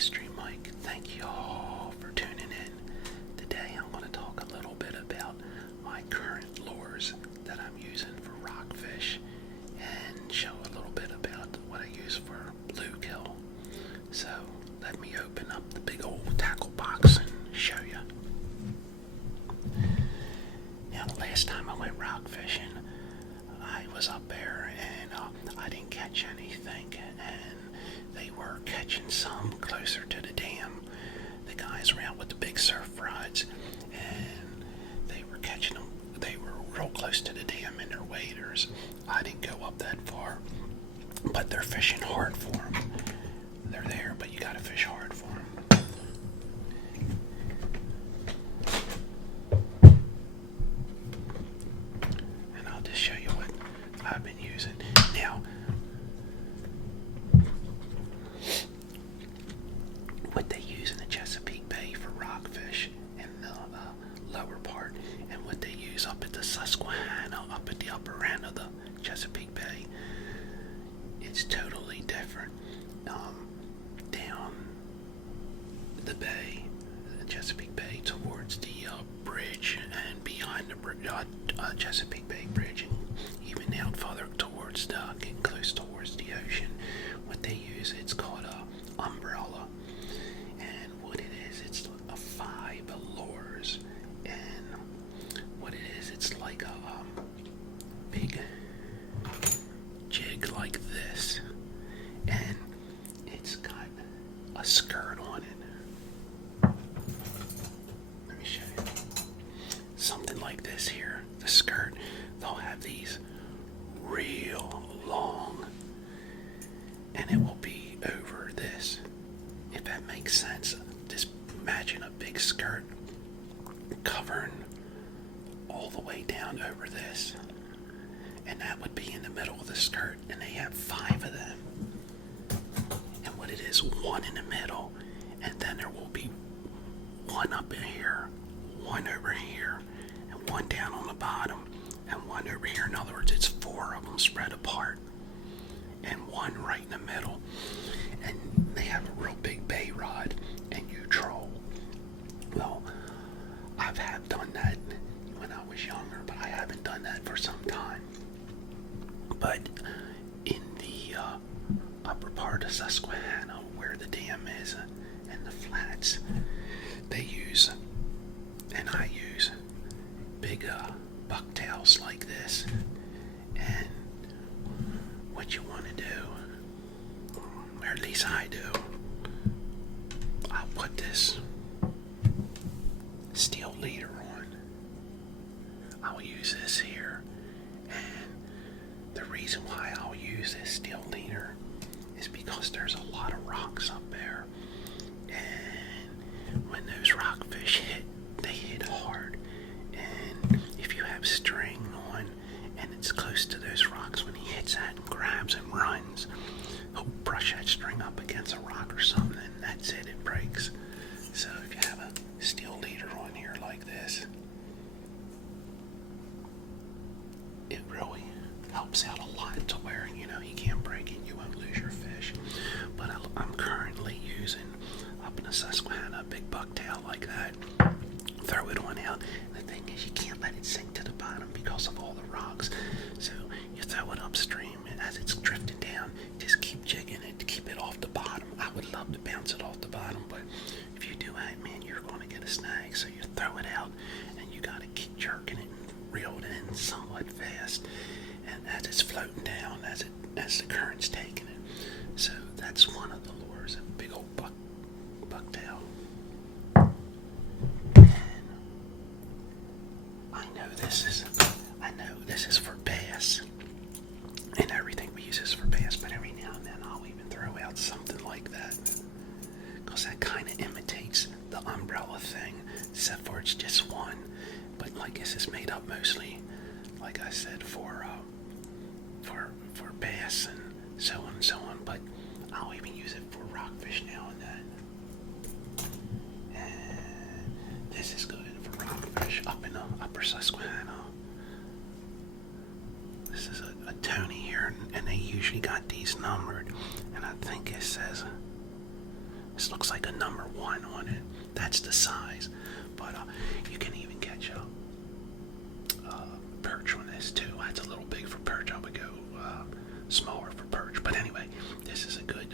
Mystery Mike. Thank you all for tuning in. Today I'm going to talk a little bit about my current lures that I'm using for rockfish and show a little bit about what I use for bluegill. So let me open up the big old tackle box and show you. Now the last time I went rock fishing, I was up there and I didn't catch anything, and they were catching some closer to the dam. The guys were out with the big surf rods and they were catching them. They were real close to the dam in their waders. I didn't go up that far, but they're fishing hard for them. They're there, but you gotta fish hard for them. And I'll just show you what I've been using. Now, what they use in the Chesapeake Bay for rockfish in the lower part, and what they use up at the Susquehanna, up at the upper end of the Chesapeake Bay, it's totally different. Down the bay, the Chesapeake Bay, towards the bridge and behind the Chesapeake Bay Bridge, and even out further towards getting close towards the ocean, what they use, it's called a umbrella. And what it is, it's a 5 lures, and what it is, it's like a big jig like this, and it's got a skirt on it. Let me show you. Something like this here, the skirt, they'll have these real long, and it will be over this, if that makes sense. Just imagine a big skirt covering all the way down over this, and that would be in the middle of the skirt, and they have 5 of them. And what it is, one in the middle, and then there will be one up in here, one over here, and one down on the bottom, and one over here. In other words, it's 4 of them spread apart, and one right in the middle. And they have a real big bay rod, and you troll. Well, I've done that when I was younger, but I haven't done that for some time. But in the upper part of Susquehanna, where the dam is, and the flats, they use, and I use, big bucktails like this. And what you want to do, or at least I do, I'll put this steel leader on. I'll use this here, and the reason why I'll use this steel leader is because there's a lot of rocks up there, and when those rockfish hit, they hit hard. And if you have string on and it's close to those rocks, when he hits that and grabs and runs, he'll brush that string up against a rock or something, and that's it, it breaks. So if you have a steel leader on here like this, it really helps out a lot to where, you can't break it, you won't lose your fish. But I'm currently using, up in the Susquehanna, a big bucktail like that. Throw it on out. The thing is, you can't let it sink to the bottom because of all the rocks. So you throw it upstream, and as it's drifting down, just keep jigging it to keep it off the bottom. I would love to bounce it off the bottom, but if you do that, man, you're going to get a snag. So you throw it out, and you got to keep jerking it and reel it in somewhat fast. And as it's floating down, as the current's taking it. So that's one of the lures, a big old bucktail. I know this is for bass, and everything we use is for bass, but every now and then I'll even throw out something like that, because that kind of imitates the umbrella thing, except for it's just one. But like this is made up mostly, like I said, for bass and so on and so on, but I'll even use it for rockfish now and then. And this is good for rockfish up in the upper Susquehanna. This is a Tony here, and they usually got these numbered, and I think it says, it's this looks like a number 1 on it. That's the size. But you can even catch a perch on this too. That's a little big for perch. I would go smaller for perch. But anyway, this is a good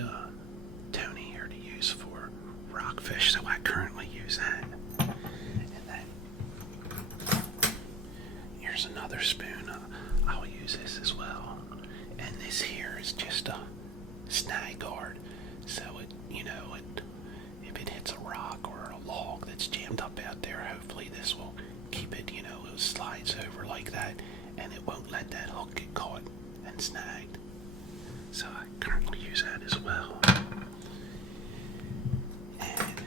tony here to use for rockfish, so I currently use that. And then here's another spoon. I'll use this as well. And this here is just a snag guard, so it, if it hits a rock or a log that's jammed up out there, hopefully this will keep it, it slides over like that, and it won't let that hook get caught and snagged. So I currently use that as well. And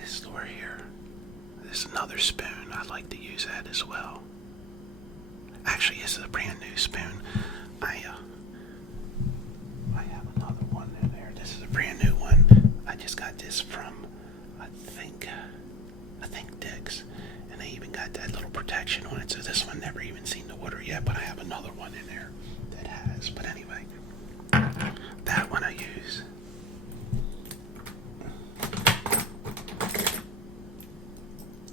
this lure here, this is another spoon. I like to use that as well. Actually, this is a brand new spoon. I have another one in there. This is a brand new one. I just got this from, I think Dick's, and they even got that little protection on it. So this one never even seen the water yet, but I have another one in there that has. But anyway, that one I use.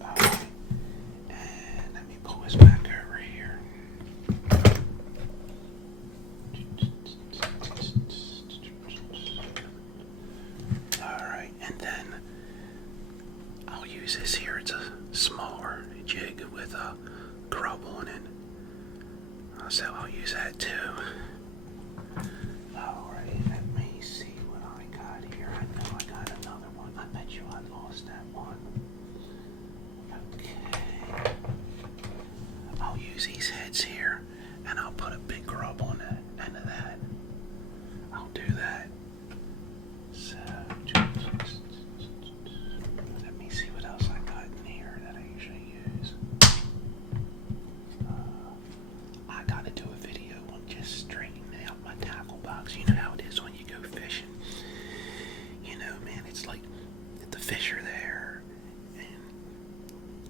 Alright, and let me pull this back over here. Alright, and then I'll use this here. It's a smaller jig with a grub on it. So I'll use that too. Alright, let me see what I got here. I know I got another one. I bet you I lost that one. Okay. I'll use these heads here, and I'll put a big grub on the end of that. I'll do that. So, let me see what else I got in here that I usually use. I gotta do a video on just straightening out my tackle box. You know how it is when you go fishing. Man, it's like the fish are there, and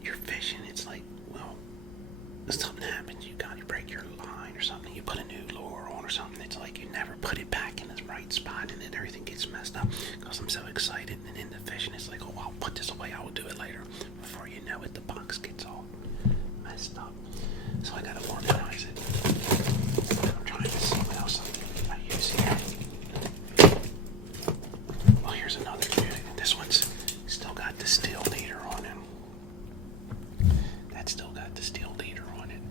you're fishing. It's like, well, something happens. You break your line or something. You put a new lure on or something. It's like you never put it back in its right spot, and then everything gets messed up because I'm so excited and into fishing. It's like, oh, I'll put this away. I will do it later. Before you know it, the box gets all messed up. So I gotta organize it. I'm trying to see what else I use here. Well, here's another unit. This one's still got the steel leader on it. That's still got the steel leader on it.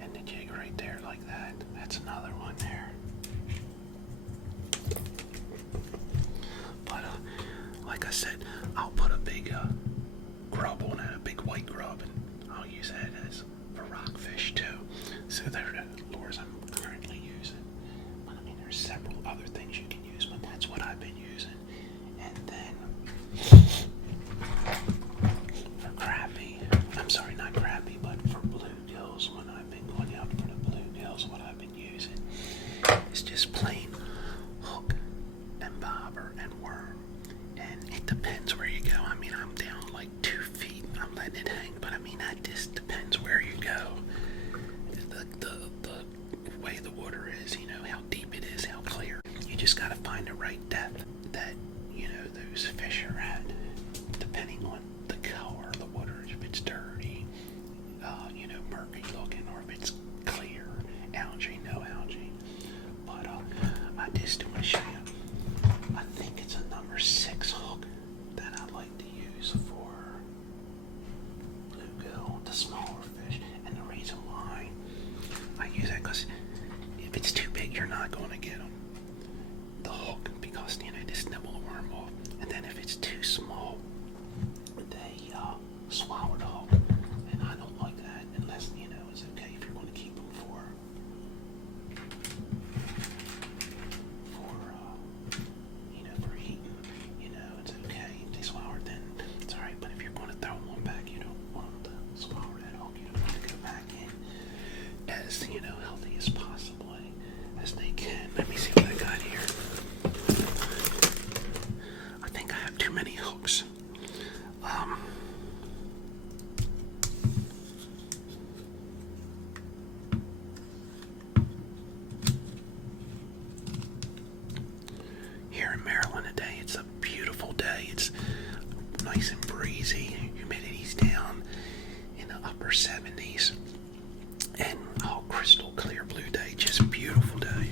And the jig right there like that. That's another one there. But, like I said, I'll put a big grub on it, a big white grub, and I'll use that as for rockfish too. So they're the lures I'm currently using. But I mean, there's several other things you can use, but that's what I've been using. And then for crappie, I'm sorry, not crappie, but for bluegills, when I've been going out for the bluegills, what I've been using is just plain hook and bobber and worm. And it depends where you go. I mean, I'm down like 2 feet. I'm letting it hang, but I mean, that just depends where you go. The way the water is, how deep it is, how clear. You just gotta find the right depth that, those fish are at, depending on the color of the water. If it's dirty, murky looking, or if it's clear, algae, no algae. But I just want to show you. I think it's a number 6 hook that I like to use for bluegill, the smaller fish. And the reason why I use that, because if it's too big, you're not going to get them. The hook, because they just nibble the worm off. And then if it's too small, they swallow the hook. And I don't like that unless it's okay if you're going to keep them for eating. It's okay if they swallow it, then it's alright. But if you're going to throw them on back, you don't want them to swallow that hook. You don't want to go back in as healthy as possibly as they can. Let me see what I got here. I think I have too many hooks. Here in Maryland today, it's a beautiful day. It's nice and breezy. Humidity's down in the upper 70s. And crystal clear blue day, just a beautiful day.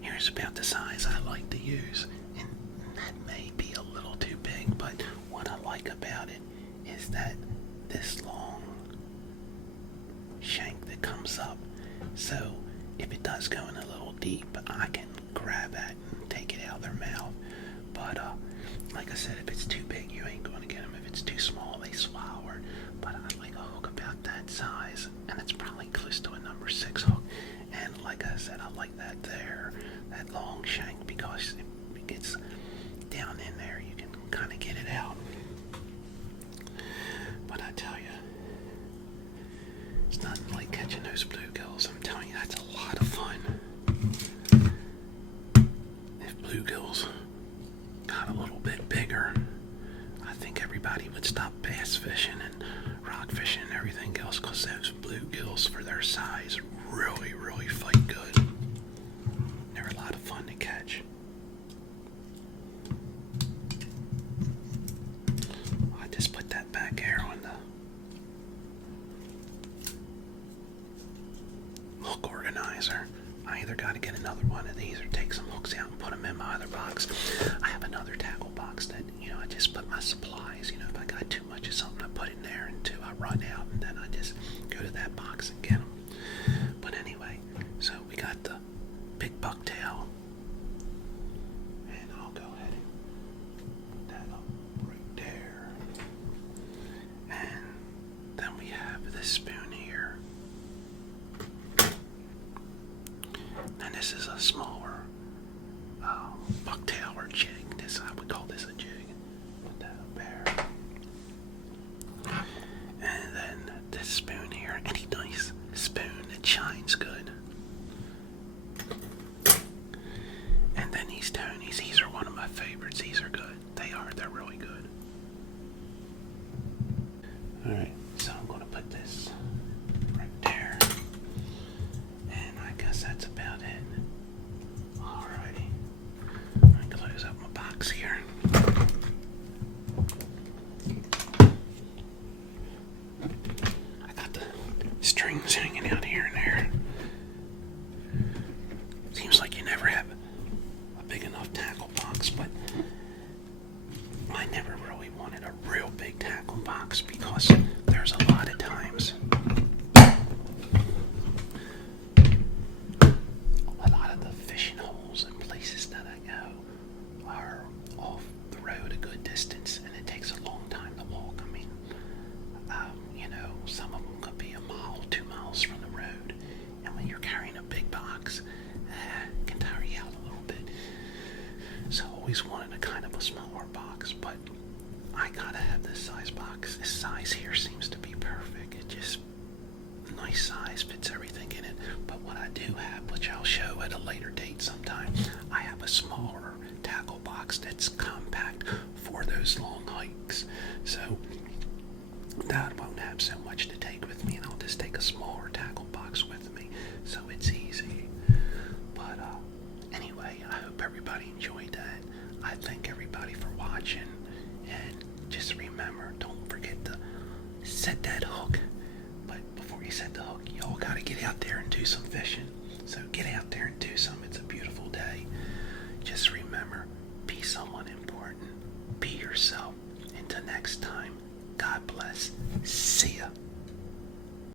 Here's about the size I like to use. And that may be a little too big, but what I like about it is that this long shank that comes up. So if it does go in a little deep, I can grab that and take it out of their mouth. But like I said, if it's too big, you ain't going to get them. If it's too small, they swallow it. But I like a hook about that size, and it's probably close to a number 6 hook. And like I said, I like that there, that long shank, because if it gets down in there, you can kind of get it out. But I tell you, it's nothing like catching those bluegills. I'm telling you, that's a lot of fun. If bluegills got a little bit bigger, I think everybody would stop bass fishing and rock fishing and everything else, because those bluegills, for their size, really, really fight good. They're a lot of fun to catch. I just put that back here on the hook organizer. I either got to get another one of these or take some hooks out and put them in my other box. I have another tackle box that, I just put my supplies. If I got too much of something, I put in there until I run out, and then I just go to that box and get them. But anyway, so we got the big bucktail, and I'll go ahead and put that up right there. And then we have this spoon here. And this is a smaller bucktail or jig. I would call this a jig. Put that up there. And then this spoon here. Any nice spoon that shines good. And then these Tonys. These are one of my favorites. These are good. They're really good. Alright, so I'm going to put this right there. And I guess that's about it. Alrighty. Let me close up my box here. I got the strings hanging out here and there. Seems like you never have a big enough tackle box, but I never really wanted a real big tackle box because there's a lot of times a lot of the fishing holes and places that I go are off the road a good distance, and it takes a long time to walk. I mean, some of them could be a mile, 2 miles from the road, and when you're carrying a big box, it can tire you out a little bit. So I always wanted a kind of a smaller box, but I gotta have this size box. This size here seems to be perfect. It just, nice size, fits everything in it. But what I do have, which I'll show at a later date sometime, I have a smaller tackle box that's compact for those long hikes. So that won't have so much to take with me, and I'll just take a smaller tackle box with me, so it's easy. But anyway, I hope everybody enjoyed that. I thank everybody for watching, and just remember, don't forget to set that hook. But before you set the hook, y'all gotta get out there and do some fishing. So get out there and do some. It's a beautiful day. Just remember, be someone important. Be yourself. Until next time, God bless. See ya.